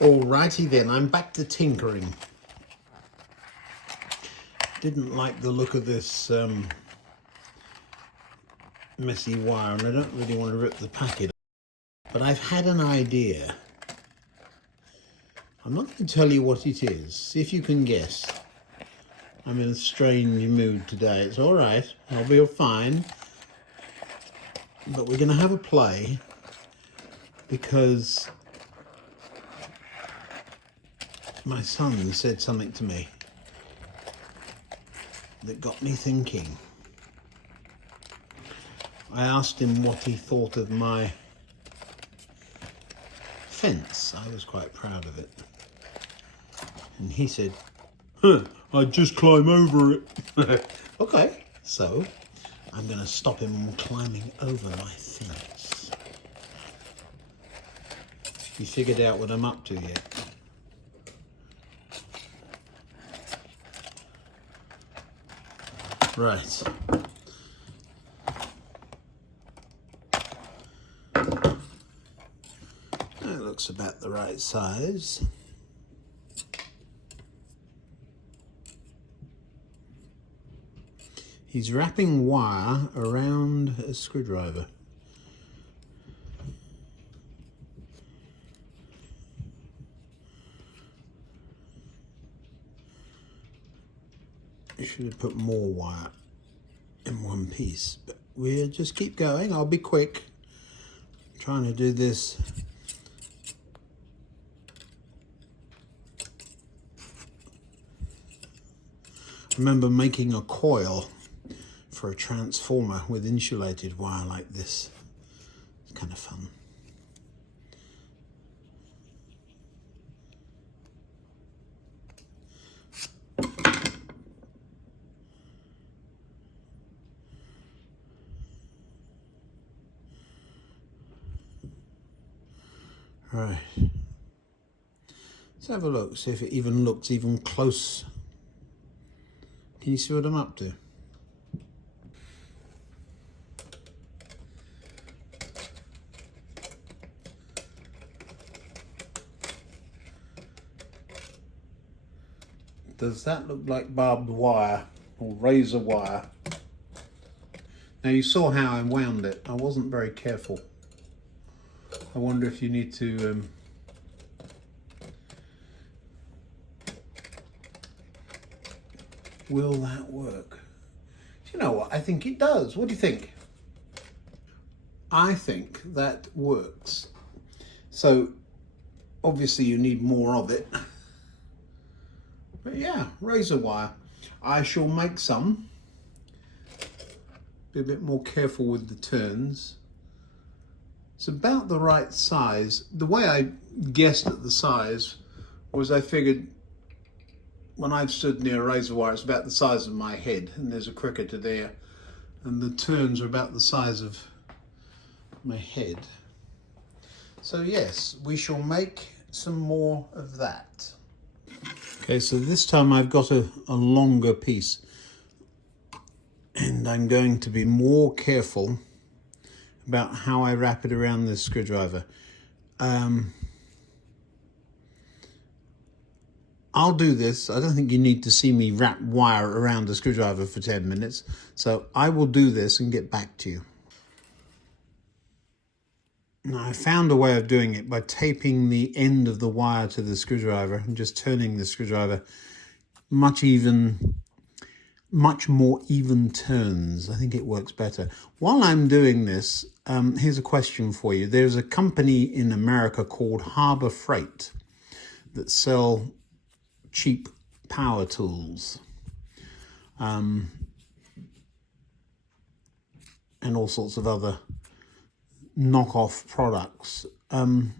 Alrighty then, I'm back to tinkering. Didn't like the look of this messy wire, and I don't really want to rip the packet, but I've had an idea. I'm not going to tell you what it is. See if you can guess. I'm in a strange mood today. It's all right. I'll be fine. But we're going to have a play because my son said something to me that got me thinking. I asked him what he thought of my fence. I was quite proud of it. And he said, I'd just climb over it. Okay, so I'm going to stop him from climbing over my fence. You figured out what I'm up to yet? Right. That looks about the right size. He's wrapping wire around a screwdriver. I should have put more wire in one piece, but we'll just keep going. I'll be quick. I'm trying to do this I remember making a coil for a transformer with insulated wire like this. It's kind of fun. Right. Let's have a look, see if it even looks even close. Can you see what I'm up to? Does that look like barbed wire or razor wire? Now you saw how I wound it. I wasn't very careful. I wonder if you need to will that work? Do you know what? I think it does. What do you think? I think that works. So obviously you need more of it. But yeah, razor wire. I shall make some. Be a bit more careful with the turns. It's about the right size. The way I guessed at the size was I figured when I've stood near a razor wire, it's about the size of my head, and there's a cricketer there, and the turns are about the size of my head. So yes, we shall make some more of that. Okay, so this time I've got a longer piece, and I'm going to be more careful about how I wrap it around this screwdriver. I'll do this. I don't think you need to see me wrap wire around a screwdriver for 10 minutes. So I will do this and get back to you. Now I found a way of doing it by taping the end of the wire to the screwdriver and just turning the screwdriver much more even turns. I think it works better. While I'm doing this, here's a question for you. There's a company in America called Harbor Freight that sell cheap power tools and all sorts of other knockoff products. Now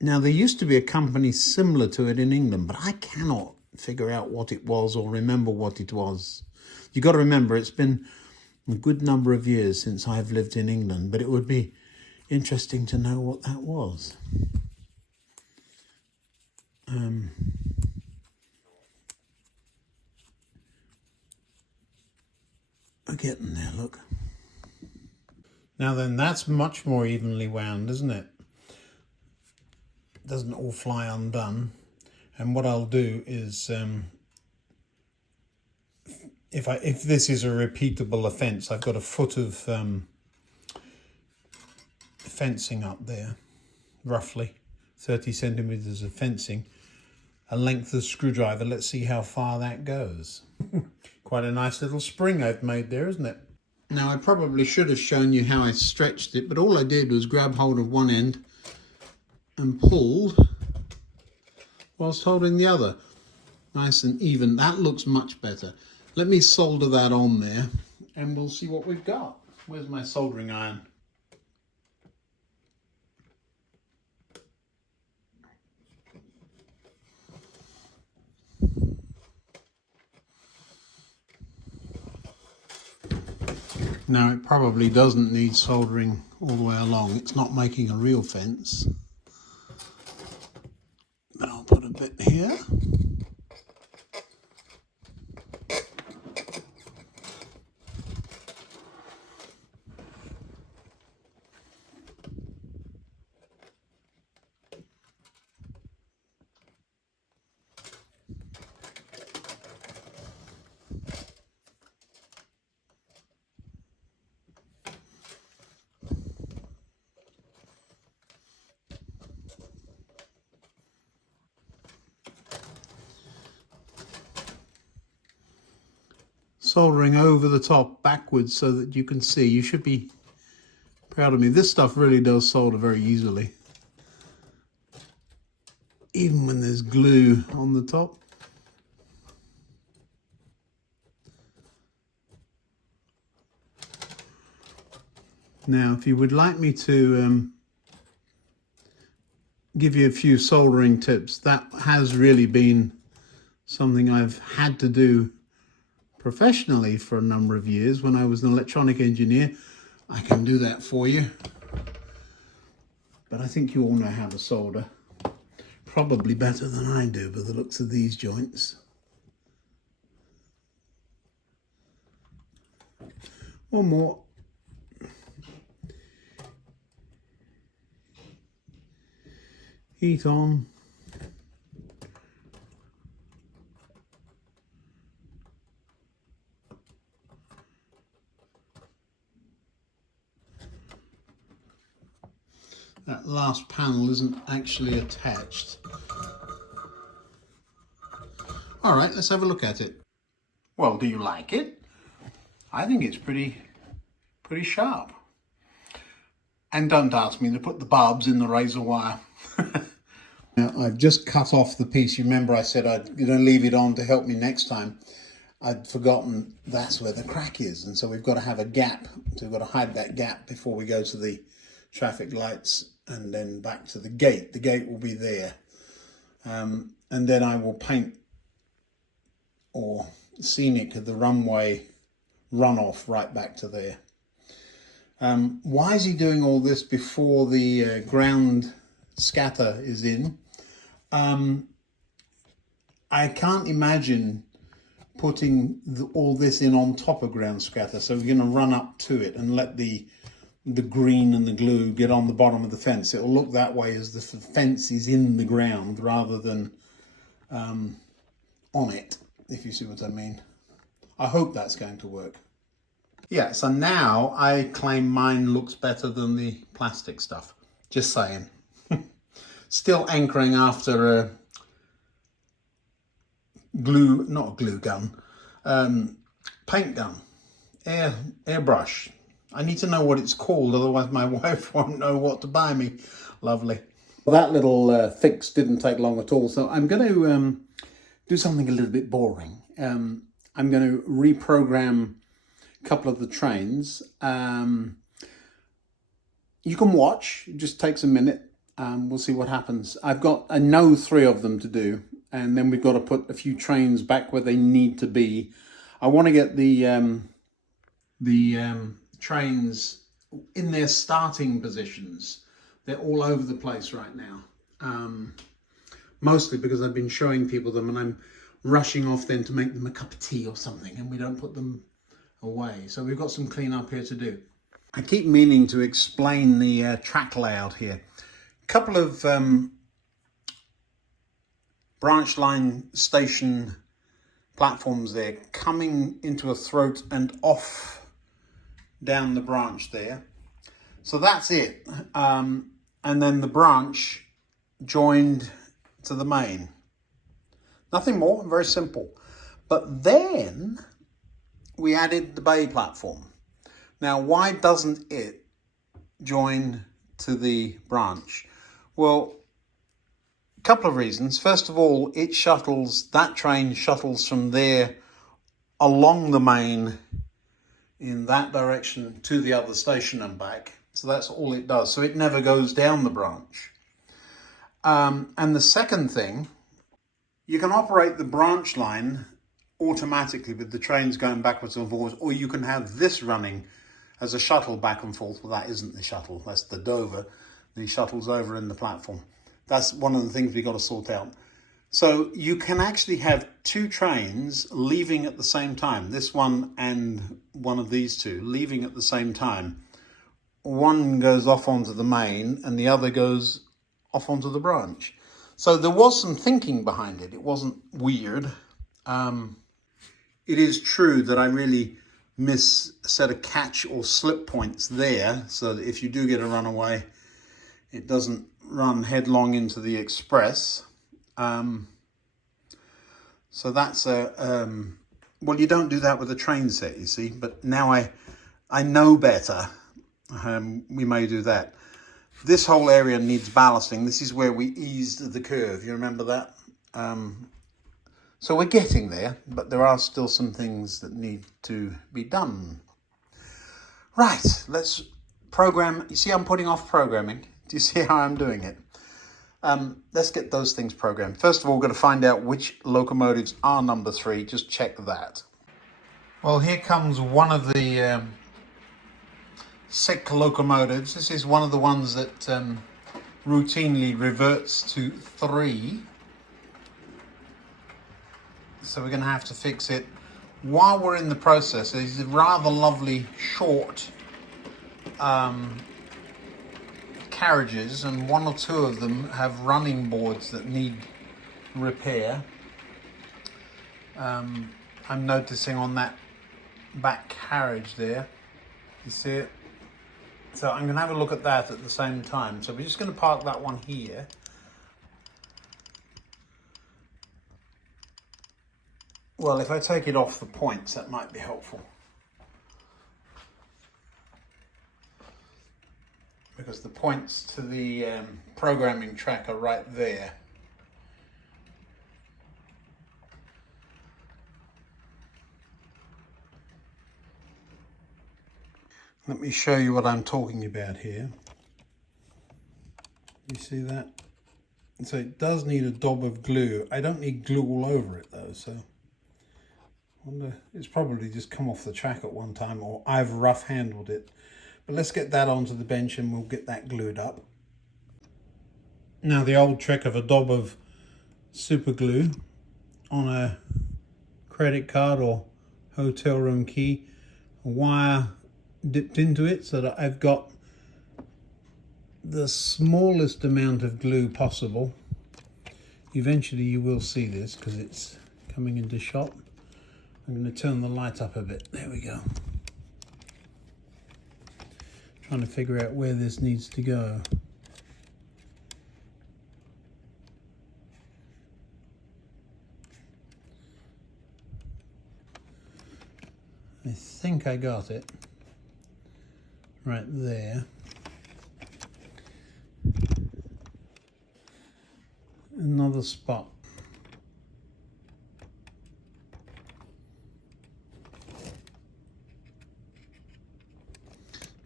there used to be a company similar to it in England, but I cannot figure out what it was or remember what it was. You got to remember, it's been a good number of years since I've lived in England, but it would be interesting to know what that was. We're getting there, look. Now then, that's much more evenly wound, isn't it? doesn't all fly undone. And what I'll do is, if this is a repeatable offence, I've got a foot of fencing up there, roughly 30 centimetres of fencing, a length of screwdriver. Let's see how far that goes. Quite a nice little spring I've made there, isn't it? Now, I probably should have shown you how I stretched it, but all I did was grab hold of one end and pulled whilst holding the other. Nice and even. That looks much better. Let me solder that on there and we'll see what we've got. Where's my soldering iron? Now, it probably doesn't need soldering all the way along. It's not making a real fence. But I'll put a bit here. Soldering over the top backwards so that you can see. You should be proud of me. This stuff really does solder very easily, even when there's glue on the top. Now, if you would like me to give you a few soldering tips, that has really been something I've had to do professionally for a number of years when I was an electronic engineer. I can do that for you. But I think you all know how to solder. Probably better than I do by the looks of these joints. One more. Heat on. That last panel isn't actually attached. All right, let's have a look at it. Well, do you like it? I think it's pretty sharp. And don't ask me to put the barbs in the razor wire. Now, I've just cut off the piece. You remember I said I'd leave it on to help me next time. I'd forgotten that's where the crack is, and so we've got to have a gap. So we've got to hide that gap before we go to the traffic lights and then back to the gate. The gate will be there. And then I will paint or scenic the runway runoff right back to there. Why is he doing all this before the ground scatter is in? I can't imagine putting all this in on top of ground scatter. So we're going to run up to it and let the green and the glue get on the bottom of the fence. It'll look that way as the fence is in the ground rather than on it, if you see what I mean. I hope that's going to work. Yeah, so now I claim mine looks better than the plastic stuff. Just saying. Still anchoring after a not a glue gun, paint gun, airbrush. I need to know what it's called, otherwise my wife won't know what to buy me. Lovely. Well, that little fix didn't take long at all, so I'm going to do something a little bit boring. I'm going to reprogram a couple of the trains. You can watch, it just takes a minute. We'll see what happens. I know 3 of them to do, and then we've got to put a few trains back where they need to be. I want to get the trains in their starting positions. They're all over the place right now. Mostly because I've been showing people them and I'm rushing off then to make them a cup of tea or something, and we don't put them away. So we've got some clean up here to do. I keep meaning to explain the track layout here. A couple of branch line station platforms there coming into a throat and off down the branch there. So that's it. And then the branch joined to the main. Nothing more, very simple. But then we added the bay platform. Now, why doesn't it join to the branch? Well, a couple of reasons. First of all, that train shuttles from there along the main in that direction to the other station and back. So that's all it does. So it never goes down the branch. And the second thing, you can operate the branch line automatically with the trains going backwards and forwards, or you can have this running as a shuttle back and forth. Well, that isn't the shuttle, that's the Dover. The shuttle's over in the platform. That's one of the things we've got to sort out. So you can actually have two trains leaving at the same time. This one and one of these two leaving at the same time. One goes off onto the main and the other goes off onto the branch. So there was some thinking behind it. It wasn't weird. It is true that I really set a catch or slip points there, so that if you do get a runaway, it doesn't run headlong into the express. So that's well, you don't do that with a train set, you see, but now I know better. We may do that. This whole area needs ballasting. This is where we eased the curve. You remember that? So we're getting there, but there are still some things that need to be done. Right, let's program. You see, I'm putting off programming. Do you see how I'm doing it? Let's get those things programmed. First of all, we're going to find out which locomotives are number 3. Just check that. Well, here comes one of the sick locomotives. This is one of the ones that routinely reverts to 3. So we're going to have to fix it while we're in the process. These are rather lovely short carriages, and one or two of them have running boards that need repair. I'm noticing on that back carriage there, you see it? So I'm going to have a look at that at the same time. So we're just going to park that one here. Well, if I take it off the points, that might be helpful. Because the points to the programming track are right there. Let me show you what I'm talking about here. You see that? So it does need a daub of glue. I don't need glue all over it though, so I wonder, it's probably just come off the track at one time, or I've rough handled it. But let's get that onto the bench and we'll get that glued up. Now, the old trick of a daub of super glue on a credit card or hotel room key, a wire dipped into it so that I've got the smallest amount of glue possible. Eventually you will see this because it's coming into shot. I'm going to turn the light up a bit. There we go. Trying to figure out where this needs to go. I think I got it right there. Another spot.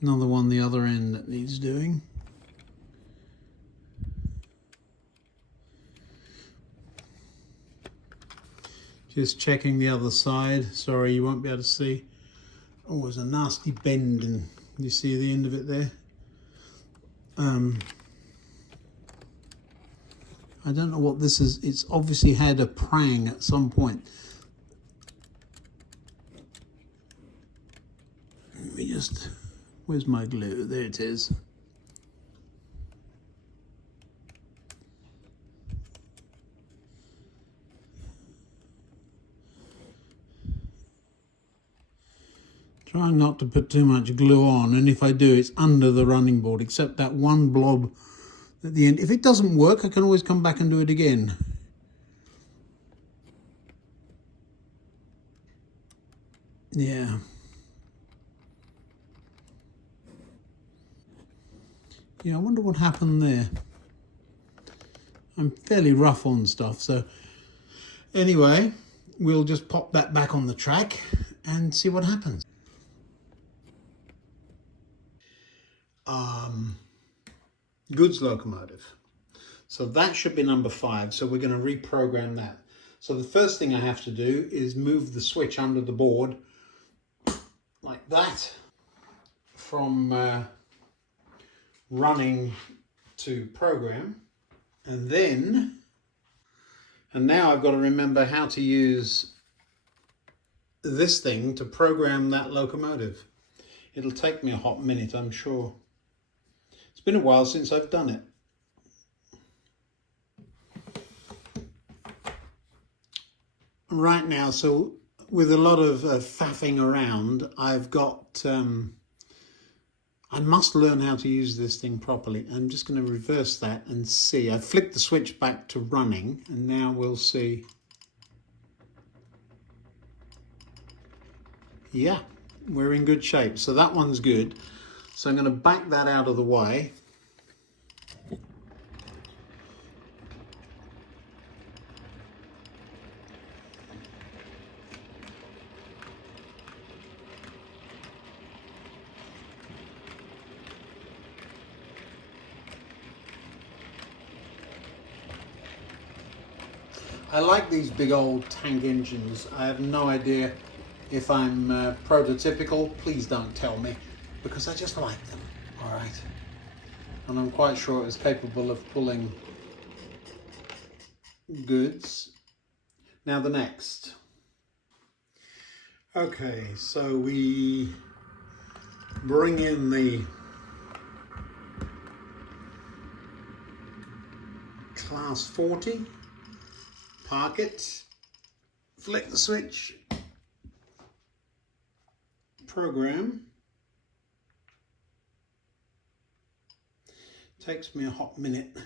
Another one the other end that needs doing. Just checking the other side. Sorry, you won't be able to see. Oh, there's a nasty bend, and you see the end of it there. I don't know what this is. It's obviously had a prang at some point. Let me just... Where's my glue? There it is. Try not to put too much glue on, and if I do, it's under the running board, except that one blob at the end. If it doesn't work, I can always come back and do it again. Yeah. Yeah, I wonder what happened there. I'm fairly rough on stuff, so anyway, we'll just pop that back on the track and see what happens. Goods locomotive. So that should be number 5. So we're going to reprogram that. So the first thing I have to do is move the switch under the board like that from running to program. And now I've got to remember how to use this thing to program that locomotive. It'll take me a hot minute, I'm sure. It's been a while since I've done it. Right now, so with a lot of faffing around, I've got, I must learn how to use this thing properly. I'm just going to reverse that and see. I flicked the switch back to running, and now we'll see. Yeah, we're in good shape. So that one's good. So I'm going to back that out of the way. I like these big old tank engines. I have no idea if I'm prototypical. Please don't tell me, because I just like them, all right? And I'm quite sure it's capable of pulling goods. Now the next. Okay, so we bring in the class 40, park it, flick the switch, program. Takes me a hot minute. I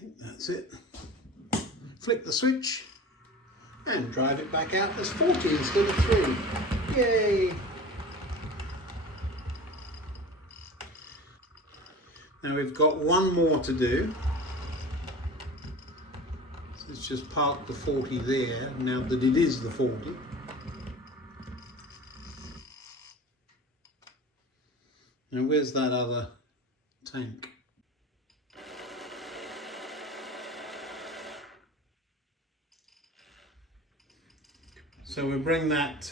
think that's it. Flick the switch and drive it back out as 40 instead of 3. Yay! Now we've got one more to do. So let's just park the 40 there, now that it is the 40. Now where's that other tank? So we bring that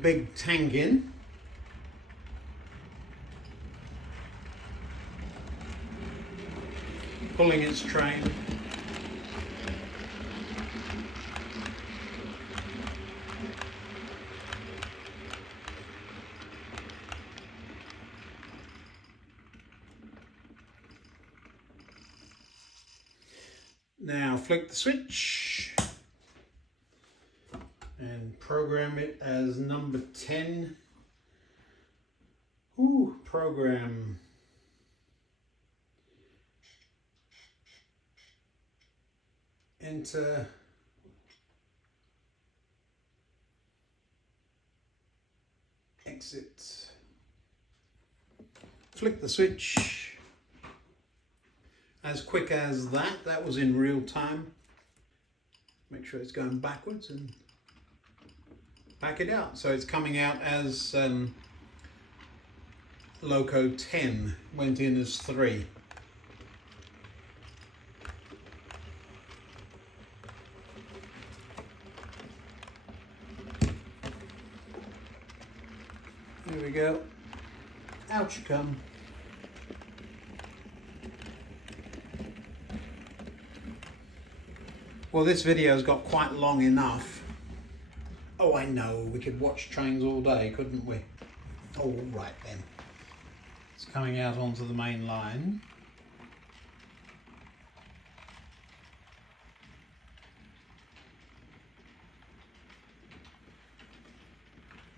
big tank in. Pulling its train. Now flick the switch and program it as number 10. Ooh, program. Enter. Exit. Flick the switch. As quick as that. That was in real time. Make sure it's going backwards and back it out. So it's coming out as Loco 10, went in as 3. There we go. Out you come. Well, this video's got quite long enough. Oh, I know, we could watch trains all day, couldn't we? All right then. It's coming out onto the main line.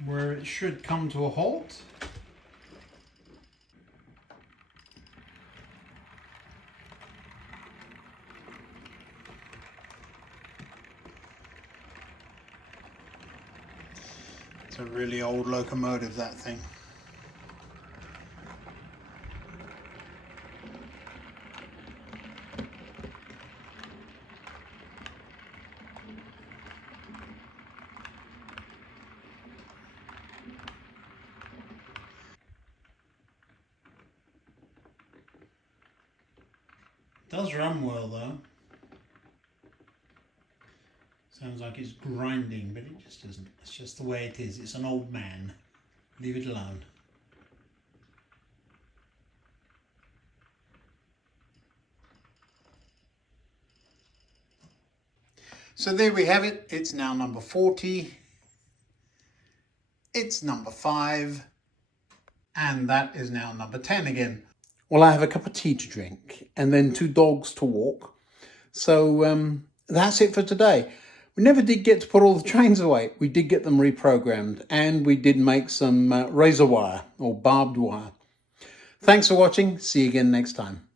where it should come to a halt. It's a really old locomotive, that thing. Does run well though. Sounds like it's grinding, but it just isn't. It's just the way it is. It's an old man. Leave it alone. So there we have it. It's now number 40. It's number 5. And that is now number 10 again. Well, I have a cup of tea to drink and then 2 dogs to walk. So that's it for today. We never did get to put all the trains away. We did get them reprogrammed and we did make some razor wire or barbed wire. Thanks for watching. See you again next time.